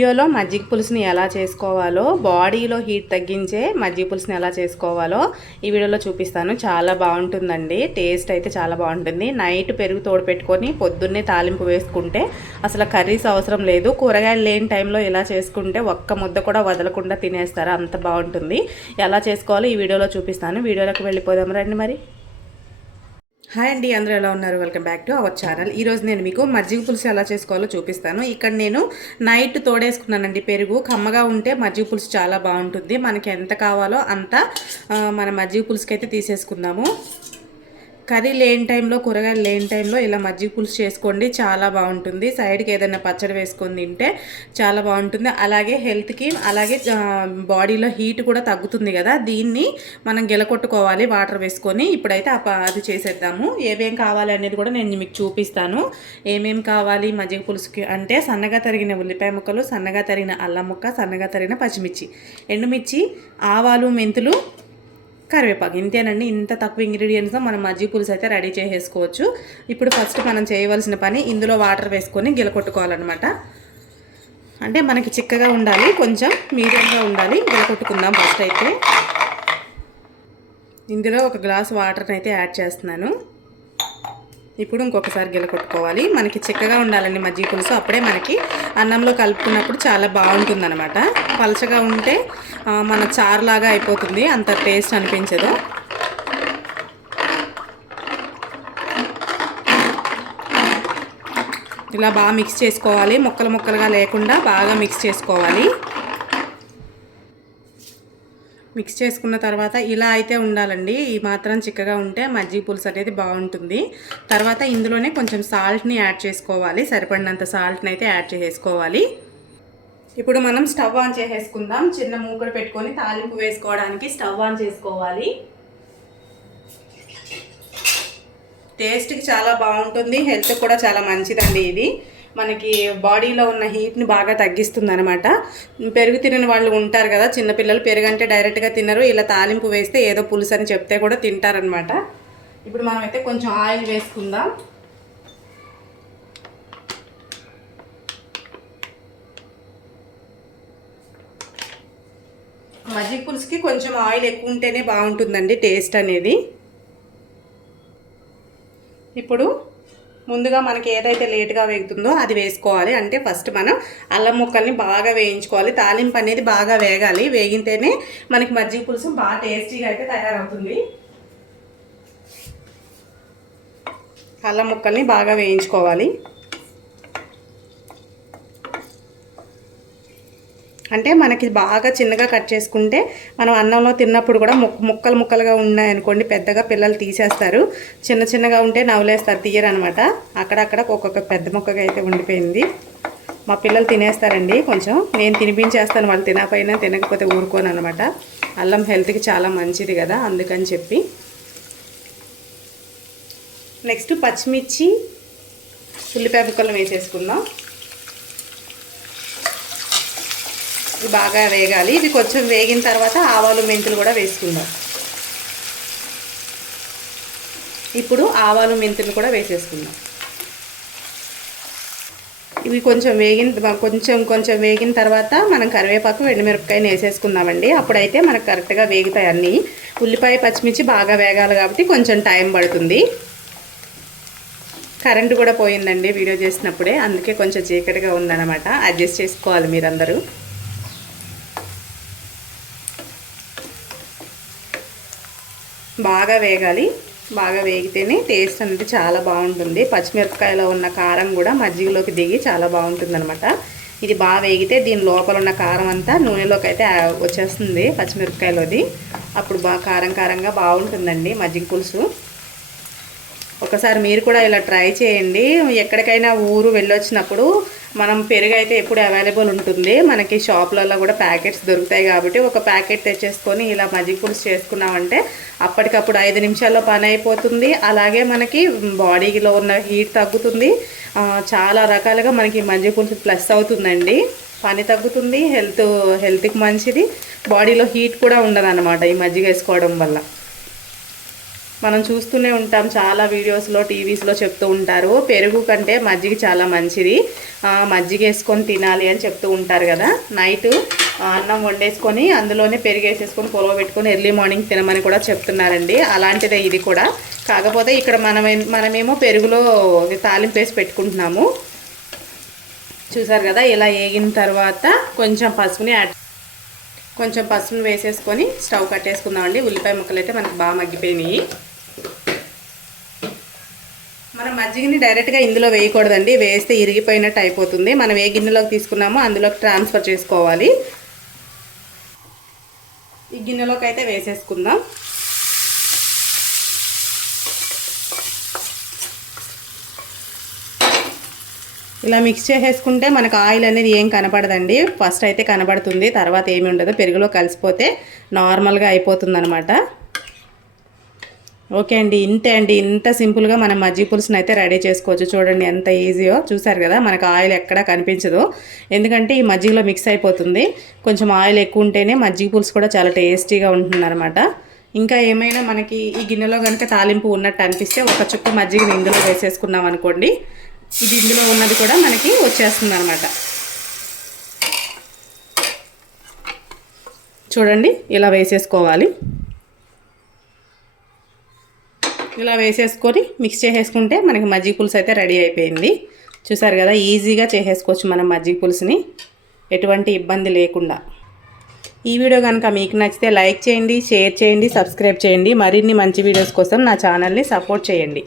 వీడియోలో మజ్జిగ పులుసుని ఎలా చేసుకోవాలో బాడీలో హీట్ తగ్గించే మజ్జిగ పులుసుని ఎలా చేసుకోవాలో ఈ వీడియోలో చూపిస్తాను. చాలా బాగుంటుందండి. టేస్ట్ అయితే చాలా బాగుంటుంది. నైట్ పెరుగు తోడుపెట్టుకొని పొద్దున్నే తాలింపు వేసుకుంటే అసలు కర్రీస్ అవసరం లేదు. కూరగాయలు లేని టైంలో ఇలా చేసుకుంటే ఒక్క ముద్ద కూడా వదలకుండా తినేస్తారు. అంత బాగుంటుంది. ఎలా చేసుకోవాలో ఈ వీడియోలో చూపిస్తాను. వీడియోలోకి వెళ్ళిపోదాం. రండి మరి. హాయ్ అండి అందరూ ఎలా ఉన్నారు? Welcome back to our channel ఈరోజు నేను మీకు మజ్జిగ పులుసు ఎలా చేసుకోవాలో చూపిస్తాను. ఇక్కడ నేను నైట్ తోడేసుకున్నానండి పెరుగు. కమ్మగా ఉంటే మజ్జిగ పులుసు చాలా బాగుంటుంది. మనకి ఎంత కావాలో అంత మన మజ్జిగ పులుసుకి అయితే తీసేసుకుందాము. కర్రీ లేని టైంలో కూరగాయలు లేని టైంలో ఇలా మజ్జిగ పులుసు చేసుకోండి. చాలా బాగుంటుంది. సైడ్కి ఏదైనా పచ్చడి వేసుకొని తింటే చాలా బాగుంటుంది. అలాగే హెల్త్కి అలాగే బాడీలో హీట్ కూడా తగ్గుతుంది కదా. దీన్ని మనం గెలకొట్టుకోవాలి వాటర్ వేసుకొని. ఇప్పుడైతే అది చేసేద్దాము. ఏమేం కావాలి అనేది కూడా నేను మీకు చూపిస్తాను. ఏమేం కావాలి మజ్జిగ పులుసుకి అంటే సన్నగా తరిగిన ఉల్లిపాయ ముక్కలు సన్నగా తరిగిన అల్లం ముక్క సన్నగా తరిగిన పచ్చిమిర్చి. ఎండుమిర్చి ఆవాలు మెంతులు కరివేపాకు. ఇంతేనండి ఇంత తక్కువ ఇంగ్రీడియంట్స్తో మనం మజ్జి పులుసు అయితే రెడీ చేసేసుకోవచ్చు. ఇప్పుడు ఫస్ట్ మనం చేయవలసిన పని ఇందులో వాటర్ వేసుకొని గిలకొట్టుకోవాలన్నమాట. అంటే మనకి చిక్కగా ఉండాలి కొంచెం మీడియంగా ఉండాలి గిలకొట్టుకుందాం ఫస్ట్ అయితే. ఇందులో ఒక గ్లాస్ వాటర్ని అయితే యాడ్ చేస్తున్నాను. ఇప్పుడు ఇంకొకసారి గిలకొట్టుకోవాలి మనకి చిక్కగా ఉండాలండి మజ్జిగ పులుసు. అప్పుడే మనకి అన్నంలో కలుపుకున్నప్పుడు చాలా బాగుంటుంది అనమాట పలచగా ఉంటే మన చారులాగా అయిపోతుంది. అంత టేస్ట్ అనిపించదు. ఇలా బాగా మిక్స్ చేసుకోవాలి. ముక్కలు ముక్కలుగా లేకుండా బాగా మిక్స్ చేసుకోవాలి. మిక్స్ చేసుకున్న తర్వాత ఇలా అయితే ఉండాలండి. ఈ మాత్రం చిక్కగా ఉంటే మజ్జిగ పులుసు అనేది బాగుంటుంది. తర్వాత ఇందులోనే కొంచెం సాల్ట్ని యాడ్ చేసుకోవాలి. సరిపడినంత సాల్ట్ని అయితే యాడ్ చేసేసుకోవాలి. ఇప్పుడు మనం స్టవ్ ఆన్ చేసేసుకుందాం. చిన్న మూకుడు పెట్టుకొని తాలింపు వేసుకోవడానికి స్టవ్ ఆన్ చేసుకోవాలి. టేస్ట్కి చాలా బాగుంటుంది. హెల్త్ కూడా చాలా మంచిదండి ఇది. మనకి బాడీలో ఉన్న హీట్ని బాగా తగ్గిస్తుంది అనమాట పెరుగు తినని వాళ్ళు ఉంటారు కదా చిన్నపిల్లలు పెరుగు అంటే డైరెక్ట్గా తినరు ఇలా తాలింపు వేస్తే ఏదో పులుసు అని చెప్తే కూడా తింటారనమాట ఇప్పుడు మనం అయితే కొంచెం ఆయిల్ వేసుకుందాం. మజ్జిగ పులుసుకి కొంచెం ఆయిల్ ఎక్కువ ఉంటేనే బాగుంటుందండి టేస్ట్ అనేది. ఇప్పుడు ముందుగా మనకి ఏదైతే లేట్గా వేగుతుందో అది వేసుకోవాలి. అంటే ఫస్ట్ మనం అల్లం ముక్కల్ని బాగా వేయించుకోవాలి. తాలింపు అనేది బాగా వేగాలి. వేగితేనే మనకి మజ్జిగ పులుసు బాగా టేస్టీగా అయితే తయారవుతుంది. అల్లం ముక్కల్ని బాగా వేయించుకోవాలి. అంటే మనకి బాగా చిన్నగా కట్ చేసుకుంటే మనం అన్నంలో తిన్నప్పుడు కూడా ముక్క ముక్కలు ముక్కలుగా ఉన్నాయనుకోండి పెద్దగా పిల్లలు తీసేస్తారు. చిన్న చిన్నగా ఉంటే నవ్వులేస్తారు తీయరనమాట. అక్కడక్కడ ఒక్కొక్క పెద్ద ముక్కగా అయితే ఉండిపోయింది. మా పిల్లలు తినేస్తారండి కొంచెం. నేను తినిపించేస్తాను వాళ్ళు తినకపోయినా తినకపోతే ఊరుకోను అనమాట అల్లం హెల్త్కి చాలా మంచిది కదా అందుకని చెప్పి. నెక్స్ట్ పచ్చిమిర్చి ఉల్లిపాయ ముక్కలు వేసేసుకుందాం. ఇవి బాగా వేగాలి. ఇవి కొంచెం వేగిన తర్వాత ఆవాలు మెంతులు కూడా వేసుకుందాం. ఇప్పుడు ఆవాలు మెంతులు కూడా వేసేసుకుందాం. ఇవి కొంచెం వేగిన కొంచెం కొంచెం వేగిన తర్వాత మనం కరివేపాకు ఎండుమిరపకాయని వేసేసుకుందామండి. అప్పుడైతే మనకు కరెక్ట్గా వేగుతాయి అన్నీ. ఉల్లిపాయ పచ్చిమిర్చి బాగా వేగాలి కాబట్టి కొంచెం టైం పడుతుంది. కరెంటు కూడా పోయిందండి వీడియో చేసినప్పుడే. అందుకే కొంచెం చీకటిగా ఉందన్నమాట. అడ్జస్ట్ చేసుకోవాలి మీరందరూ. బాగా వేగాలి. బాగా వేగితేనే టేస్ట్ అనేది చాలా బాగుంటుంది. పచ్చిమిరపకాయలో ఉన్న కారం కూడా మజ్జిగలోకి దిగి చాలా బాగుంటుంది అనమాట ఇది బాగా వేగితే దీని లోపల ఉన్న కారం అంతా నూనెలోకి అయితే వచ్చేస్తుంది పచ్చిమిరపకాయలోది. అప్పుడు బాగా కారం కారంగా బాగుంటుందండి మజ్జిగ పులుసు. ఒకసారి మీరు కూడా ఇలా ట్రై చేయండి. ఎక్కడికైనా ఊరు వెళ్ళొచ్చినప్పుడు మనం పెరుగు అయితే ఎప్పుడు అవైలబుల్ ఉంటుంది. మనకి షాప్లలో కూడా ప్యాకెట్స్ దొరుకుతాయి కాబట్టి ఒక ప్యాకెట్ తెచ్చేసుకొని ఇలా మజ్జిగ పులుసు చేసుకున్నామంటే అప్పటికప్పుడు ఐదు నిమిషాల్లో పని అయిపోతుంది. అలాగే మనకి బాడీలో ఉన్న హీట్ తగ్గుతుంది. చాలా రకాలుగా మనకి మజ్జిగ పులుసు ప్లస్ అవుతుందండి. పని తగ్గుతుంది హెల్త్ హెల్త్కి మంచిది. బాడీలో హీట్ కూడా ఉండదు ఈ మజ్జిగ వేసుకోవడం వల్ల. మనం చూస్తూనే ఉంటాం చాలా వీడియోస్లో టీవీస్లో చెప్తూ ఉంటారు. పెరుగు కంటే మజ్జిగ చాలా మంచిది. మజ్జిగ వేసుకొని తినాలి అని చెప్తూ ఉంటారు కదా. నైట్ అన్నం వండేసుకొని అందులోనే పెరుగు వేసేసుకొని పొలవ పెట్టుకొని ఎర్లీ మార్నింగ్ తినమని కూడా చెప్తున్నారండి. అలాంటిదే ఇది కూడా. కాకపోతే ఇక్కడ మనం మనమేమో పెరుగులో తాలింపు వేసి పెట్టుకుంటున్నాము. చూసారు కదా ఇలా వేగిన తర్వాత కొంచెం పసుపుని యాడ్ కొంచెం పసుపుని వేసేసుకొని స్టవ్ కట్టేసుకుందామండి. ఉల్లిపాయ ముక్కలు అయితే మనకు బాగా మగ్గిపోయినాయి. మనం మజ్జిగని డైరెక్ట్గా ఇందులో వేయకూడదండి. వేస్తే ఇరిగిపోయినట్టు అయిపోతుంది. మనం ఏ గిన్నెలోకి తీసుకున్నామో అందులోకి ట్రాన్స్ఫర్ చేసుకోవాలి. ఈ గిన్నెలోకి అయితే వేసేసుకుందాం. ఇలా మిక్స్ చేసేసుకుంటే మనకు ఆయిల్ అనేది ఏం కనపడదండి. ఫస్ట్ అయితే కనబడుతుంది. తర్వాత ఏమి ఉండదు. పెరుగులో కలిసిపోతే నార్మల్గా అయిపోతుంది అనమాట ఓకే అండి ఇంతే అండి. ఇంత సింపుల్గా మనం మజ్జిగ పులుసుని అయితే రెడీ చేసుకోవచ్చు. చూడండి ఎంత ఈజీయో. చూసారు కదా మనకు ఆయిల్ ఎక్కడా కనిపించదు. ఎందుకంటే ఈ మజ్జిగలో మిక్స్ అయిపోతుంది. కొంచెం ఆయిల్ ఎక్కువ ఉంటేనే మజ్జిగ పులుసు కూడా చాలా టేస్టీగా ఉంటుందన్నమాట. ఇంకా ఏమైనా మనకి ఈ గిన్నెలో కనుక తాలింపు ఉన్నట్టు అనిపిస్తే ఒక చుక్క మజ్జిగని ఇందులో వేసేసుకున్నాం అనుకోండి. ఇది ఇందులో ఉన్నది కూడా మనకి వచ్చేస్తుంది అనమాట చూడండి ఇలా వేసేసుకోవాలి. ఇలా వేసేసుకొని మిక్స్ చేసేసుకుంటే మనకి మజ్జిగ పులుసు అయితే రెడీ అయిపోయింది. చూసారు కదా ఈజీగా చేసేసుకోవచ్చు మనం మజ్జిగ పులుసుని. ఎటువంటి ఇబ్బంది లేకుండా. ఈ వీడియో కనుక మీకు నచ్చితే లైక్ చేయండి షేర్ చేయండి సబ్స్క్రైబ్ చేయండి. మరిన్ని మంచి వీడియోస్ కోసం నా ఛానల్ని సపోర్ట్ చేయండి.